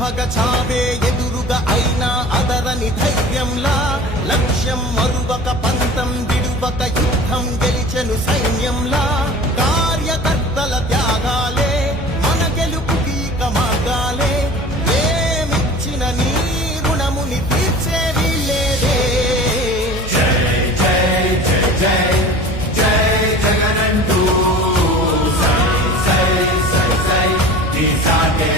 భగ చావే ఎదురుగా అయినా అదరని ధైర్యంలా లక్ష్యం మరువక పంతం విడువక యుద్ధం గెలిచెను సైన్యంలా కార్యకర్తల త్యాగాలే మన గెలుపుకి మార్గాలే ఏమిచ్చిన నీ రుణముని తీర్చే వీళ్ళేదే జై జై జై జై జై జగనంటూ సై సై సై సై నీ సాటే